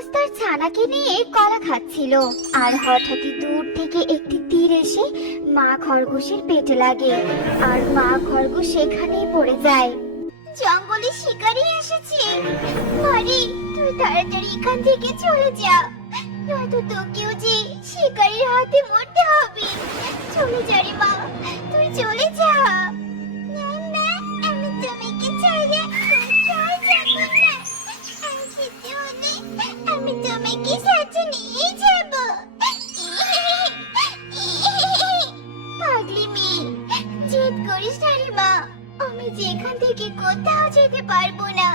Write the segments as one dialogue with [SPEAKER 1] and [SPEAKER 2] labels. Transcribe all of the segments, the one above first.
[SPEAKER 1] খরগোশ তার ছানাকে নিয়ে কলা খাচ্ছিল। আর হঠাৎই দূর থেকে একটি তীর এসে মা খরগোশের পেটে লাগে। আর মা খরগোশ সেখানেই পড়ে যায়। জঙ্গলে শিকারি এসেছে। মারি, তুই তাড়াতাড়ি এখান থেকে চলে যা। নয়তো তোকেও যে শিকারির হাতে আমি যে এখান থেকে কোথাও যেতে পারব না।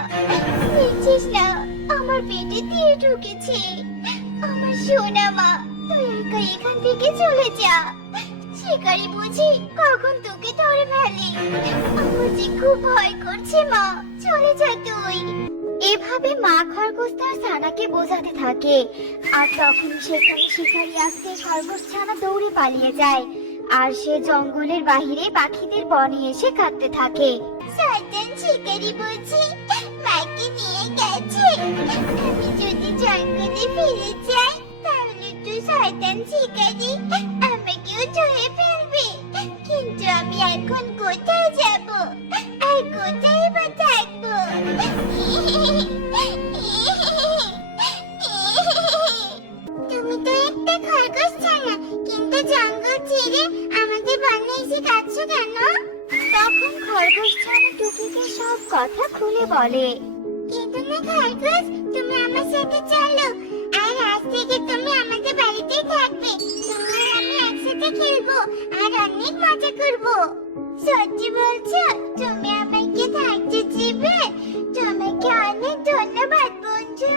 [SPEAKER 1] দেখছিস না, আমার পেটে তীর ঢুকেছে। আমার সোনা মা, তুই একা এখান থেকে চলে যা। শিকারি বুঝি কখন তোকে ধরে ফেলে। আমার যে খুব ভয় করছে মা, চলে যা তুই। এভাবে মা খরগোশ তার ছানাকে বোঝাতে থাকে। আর তখন সেখানে শিকারি আসতে খরগোশ ছানা দৌড়ে পালিয়ে যায়। আর সে জঙ্গলের বাহিরে পাখিদের বনে এসে কাঁদতে থাকে। শয়তান শিকারি বুঝি মাকে নিয়ে গেছে। আমি যদি জঙ্গলে ফিরে যাই, তাহলে তো শয়তান শিকারি আমাকেও ধরে কথা খুলে বলে। কিন্তু না খরগোশ তুমি আমার সাথে চলো। আর আজ থেকে তুমি আমাদের বাড়িতেই থাকবে। তুমি আর আমি একসাথে খেলব আর অনেক মজা করব। সত্যি বলছো তুমি আমাকে থাকতে দিবে? তোমাকে অনেক ধন্যবাদ বন্ধু।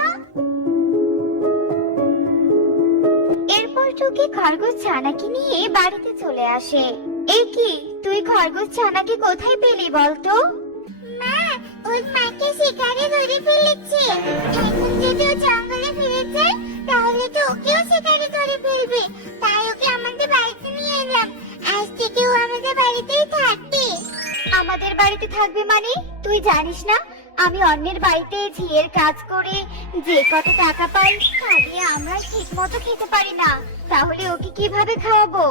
[SPEAKER 1] এরপর টুকি খরগোশ ছানাকে নিয়ে বাড়িতে চলে আসে। এই কি তুই খরগোশ ছানাকে কোথায় পেলি বলতো? ওই মাকে শিকারে ধরে ফেলেছে। এখন যদি ও জঙ্গলে ফিরে যায় তাহলে তো ওকেও শিকারে ধরে ফেলবে। তাই ওকে আমাদের বাড়িতে নিয়ে এলাম। আজ থেকে ও আমাদের বাড়িতেই থাকবে। আমাদের বাড়িতে থাকবে মানে? তুই জানিস না আমি অন্যের বাড়িতে ঝিয়ের কাজ করে যে কত টাকা পাই তা দিয়ে আমরা ঠিক মতো খেতে পারি না। তাহলে ওকে কীভাবে খাওয়াবো?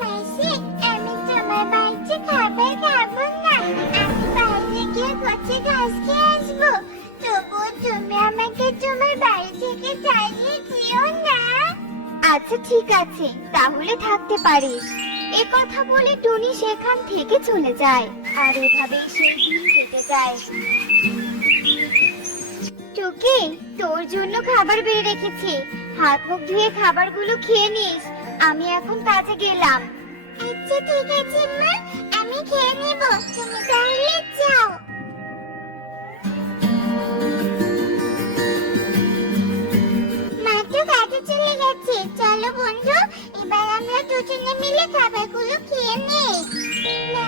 [SPEAKER 1] মাসি আমি তোমার বাড়িতে খাবার খাব না। কচি ঘাস খেয়ে আসব। তবু তুমি আমাকে তোমার বাড়ি থেকে তাড়িয়ে দিও না। আচ্ছা ঠিক আছে, তাহলে থাকতে পারিস এ কথা বলে টুনি সেখান থেকে চলে যায়, আর এভাবেই সেই দিন কেটে যায়। টুকি, তোর জন্য খাবার বেড়ে রেখেছি। হাত মুখ ধুয়ে খাবারগুলো খেয়ে নিস। আমি এখন কাজে গেলাম। আচ্ছা ঠিক আছে, মা। আমি খেয়ে নেব। তুমি তাহলে যাও। চলে গেছে। চলো বন্ধু এবার আমরা দুজনে মিলে খাবারগুলো খেয়ে নেই। না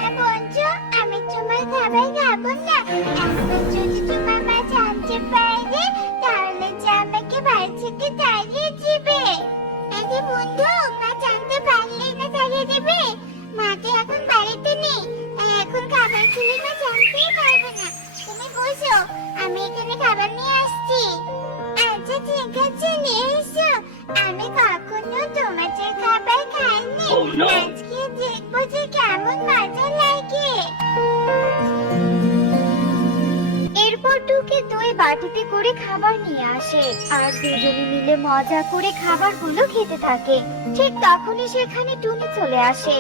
[SPEAKER 1] করে খাবার নিয়ে আসে। আর দুজনে মিলে মজা করে খাবারগুলো খেতে থাকে। ঠিক তখনই সেখানে টুনি চলে আসে।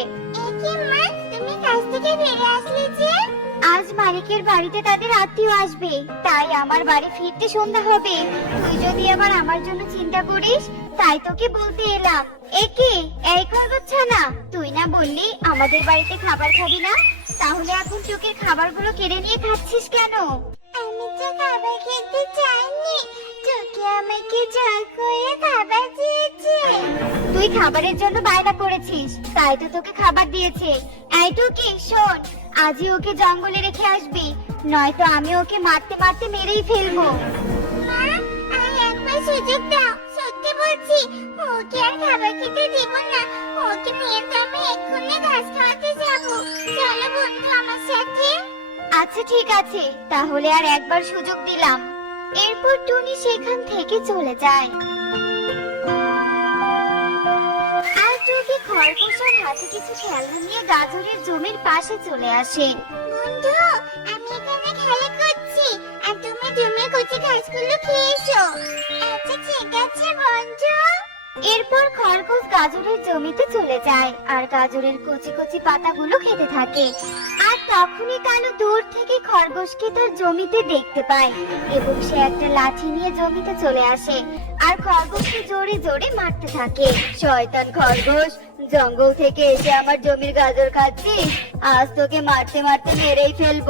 [SPEAKER 1] মা তুমি কাজ থেকে ফিরে আসলে যে? আজ মালিকের বাড়িতে তাদের আত্মীয় আসবে। তাই আমার বাড়ি ফিরতে সন্ধ্যা হবে। তুই যদি আবার আমার জন্য চিন্তা করিস তাই তোকে বলতে এলাম। একে এই না। তুই না বললি আমাদের বাড়িতে খাবার খাবি না? তাহলে এখন চোখের খাবারগুলো কেড়ে নিয়ে খাচ্ছিস কেন? আমি তো খাবার খেতে চাইনি, তোকে আমাকে জল করে খাবার দিয়েছে। তুই খাবারের জন্য বায়না করেছিস, তাই তো তোকে খাবার দিয়েছে। এই টুকি, শোন, আজই ওকে জঙ্গলে রেখে আসবি, নয়তো আমি ওকে মারতে মারতে মেরেই ফেলব। সুযোগ দাও, সত্যি বলছি, ওকে আর খাবার খেতে দিব না। ওকে নিয়ে তো এক্ষুনি ঘাস খাওয়াতে যাব। আচ্ছা ঠিক আছে। তাহলে আর একবার সুযোগ দিলাম। এরপর টুনি সেখান থেকে চলে যায়। আর টুকি খরগোশের হাতে কিছু খেলনা নিয়ে গাজরের জমির পাশে চলে আসে। বন্ধু, আমি এখানে খেলা করছি, আর তুমি জমির কচি ঘাসগুলো খেয়েছো। আচ্ছা ঠিক আছে, বন্ধু। এরপর খরগোশ গাজরের জমিতে চলে যায় আর গাজরের কচি কচি পাতাগুলো খেতে থাকে। আর তখনই কালু দূর থেকে খরগোশকে তার জমিতে দেখতে পায় এবং সে একটা লাঠি নিয়ে জমিতে চলে আসে আর খরগোশকে জোরে জোরে মারতে থাকে। শয়তান খরগোশ, জঙ্গল থেকে এসে আমার জমির গাজর খাচ্ছিস? আজ তোকে মারতে মারতে মেরেই ফেলব।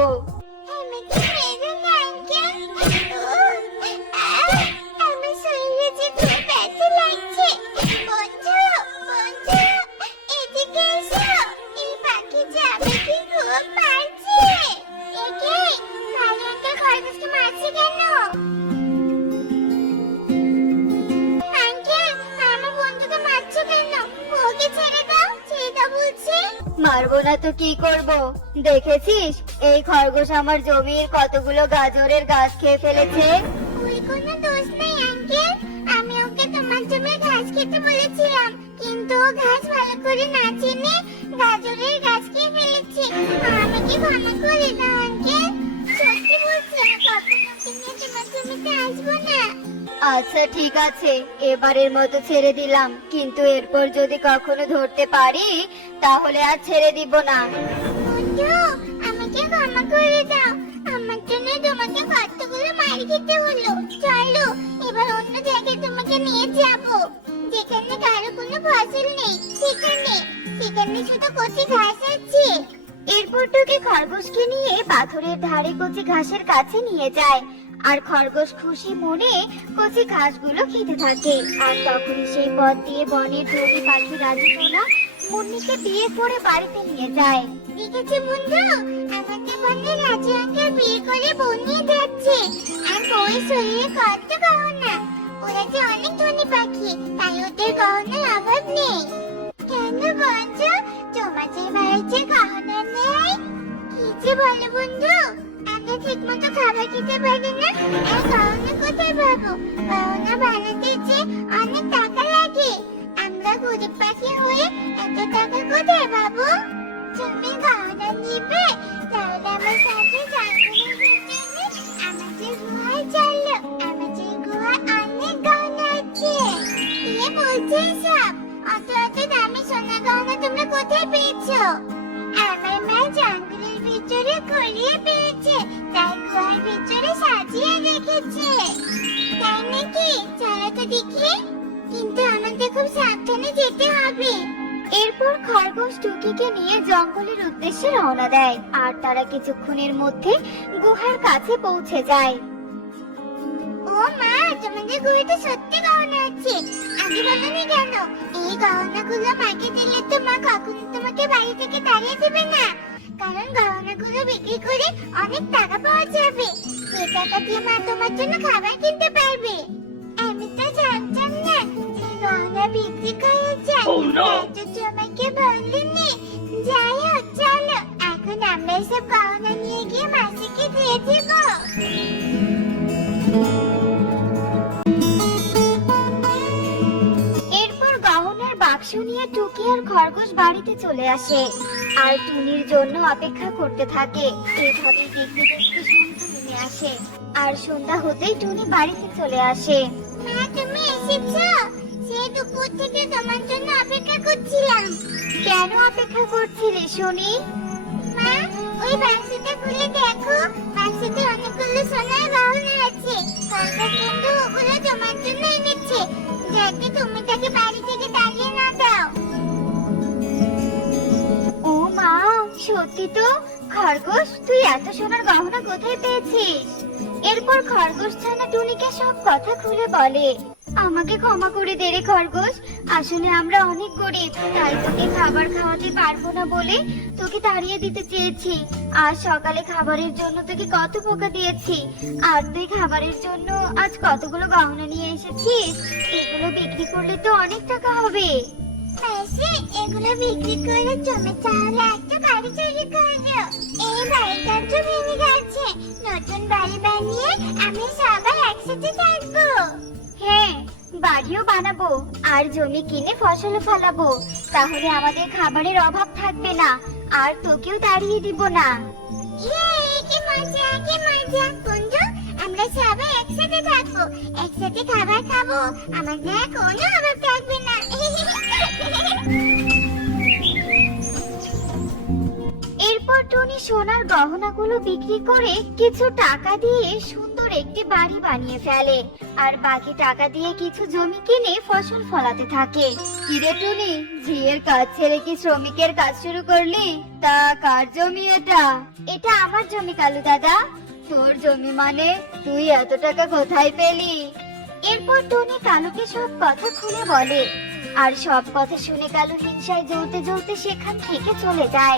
[SPEAKER 1] মারবো না তো কি করব? দেখেছিস? এই খরগোশ আমার জমির কতগুলো গাজরের গাছ খেয়ে ফেলেছে? কোনো দোষ নেই, আঙ্কেল। আমি ওকে তোমার জমির ঘাস খেতে বলেছিলাম, কিন্তু ও ঘাস ভালো করে না চিনে গাজরের গাছ খেয়ে ফেলেছে। আমাকে ক্ষমা করে দাও, আঙ্কেল? সত্যি বলছি আচ্ছা ঠিক আছে। এবারের মতো ছেড়ে দিলাম। কিন্তু এরপর যদি কখনো ধরতে পারি, তাহলে আর ছেড়ে দিব না। আমাকে ক্ষমা করে দাও। আমার জন্য তোমাকে খেতে হলো। চলো, এবার অন্য জায়গায় তোমাকে নিয়ে যাব। যেখানে কারও কোনো ফসল নেই, সেখানে। সেখানে শুধু কচি ঘাস আছে। এরপর তোকে খরগোশকে নিয়ে পাথরের ধারে কচি ঘাসের কাছে নিয়ে যায়। আর খরগোশ খুশি মনে কচি ঘাসগুলো খেতে থাকে। আর তখনই সেই পথ দিয়ে বনের জমি পাখি রাজু টোনা মুন্নিকে বিয়ে করে বাড়িতে নিয়ে যায়। দেখেছি বন্ধু? আমাদের বন্ধু রাজু আঙ্কেল বিয়ে করে বোন নিয়ে যাচ্ছে আর বউয়ের শরীরে কত গহনা। ওরা যে অনেক ধনী পাখি, তাই ওদের গহনার অভাব নেই। কেন বন্ধু তোমাদের বাড়িতে গহনা নেই? কি যে বলো বন্ধু? আমরা ঠিক মতো খাবার খেতে পারি না আর গহনা কোথায় পাবো? গহনা বানাতে যে অনেক টাকা লাগে। আমরা গরিব পাখি হয়ে এত টাকা কোথায় পাবো? তুমি গহনা নিবে, তাহলে আমার সাথে কোথায় পেয়েছ? আমার মা জঙ্গলের ভিতরে কুড়িয়ে রেখেছে তাই নাকি? চলো তো কিন্তু আমাদের খুব সাবধানে যেতে হবে। এরপর খরগোশ টুকিকে নিয়ে জঙ্গলের উদ্দেশ্যে রওনা দেয়, আর তারা কিছুক্ষণের মধ্যে গুহার কাছে পৌঁছে যায়। ও মা, তোমাদের গুহাতে সত্যি গহনা আছে। আগে বলনি কেন? এই গহনাগুলো মাকে দিলে তো মা কখনো তোমাকে বাড়ি থেকে তাড়িয়ে দেবে না। কারণ গহনাগুলো বিক্রি করে অনেক টাকা পাওয়া যাবে। সে টাকা দিয়ে মা তোমার জন্য খাবার কিনতে পারবে। আমি তো জানতাম না যে গহনা বিক্রি করা যায়।
[SPEAKER 2] Oh,
[SPEAKER 1] তো তোমাকে বলিনি যাই হোক চলো। এখন আমরা গহনা নিয়ে গিয়ে মাসিকে দিয়ে দেবো। এরপর গহনার বাক্স নিয়ে টুকি আর খরগোশ বাড়িতে চলে আসে। আর টুনির জন্য অপেক্ষা করতে থাকে। এভাবে দেখতে দেখতে আসে। আর সন্ধ্যা হতেই টুনি বাড়িতে চলে আসে। মা তুমি এসেছ? সেই দুপুর থেকে তোমার জন্য অপেক্ষা করছিলাম। কেন অপেক্ষা করছিলে শুনি মা ওই বাক্সটা খুলে দেখো। খরগোশ, তুই এত সোনার গহনা কোথায় পেয়েছিস? এরপর খরগোশ ছানা টুনিকে সব কথা খুলে বলে, আমাকে ক্ষমা করে দে রে খরগোশ, আসলে আমরা অনেক গরিব, তাই তোকে খাবার খাওয়াতে পারব না বলে তোকে তাড়িয়ে দিতে চেয়েছি। আজ সকালে খাবারের জন্য তোকে কত পোকা দিয়েছি, আর তুই খাবারের জন্য আজ কতগুলো গহনা নিয়ে এসেছিস? এগুলো বিক্রি করলে তো অনেক টাকা হবে। এগুলো বিক্রি করে জমি তাহলে একটা বাড়ি তৈরি করব
[SPEAKER 3] এই বাড়িটা তো ভেঙে গেছে নতুন বাড়ি বানিয়ে আমি সবাই একসাথে থাকব। হ্যাঁ বাড়িও বানাবো আর জমি কিনে ফসল ফলাবো। তাহলে আমাদের খাবারের অভাব থাকবে না, আর তোকেও তাড়িয়ে দিব না। কি মজা কি মজা। কুঞ্জু আমরা সবাই একসাথে থাকব। একসাথে খাবার খাব। আমাদের কোনো অভাব থাকবে না। টনি সোনার গহনাগুলো বিক্রি করে কিছু টাকা দিয়ে সুন্দর একটি বাড়ি বানিয়ে ফেলে। আর বাকি টাকা দিয়ে কিছু জমি কিনে ফসল ফলাতে থাকে। কিরে টুনি, ঝিয়ের কাজ ছেড়ে কি শ্রমিকের কাজ শুরু করলি? তা কার জমি এটা? এটা আমার জমি, কালু দাদা। তোর জমি মানে তুই এত টাকা কোথায় পেলি? এরপর টনি কালুকে সব কথা খুলে বলে। আর সব কথা শুনে কালু হিংসায় জ্বলতে জ্বলতে সেখান থেকে চলে যায়।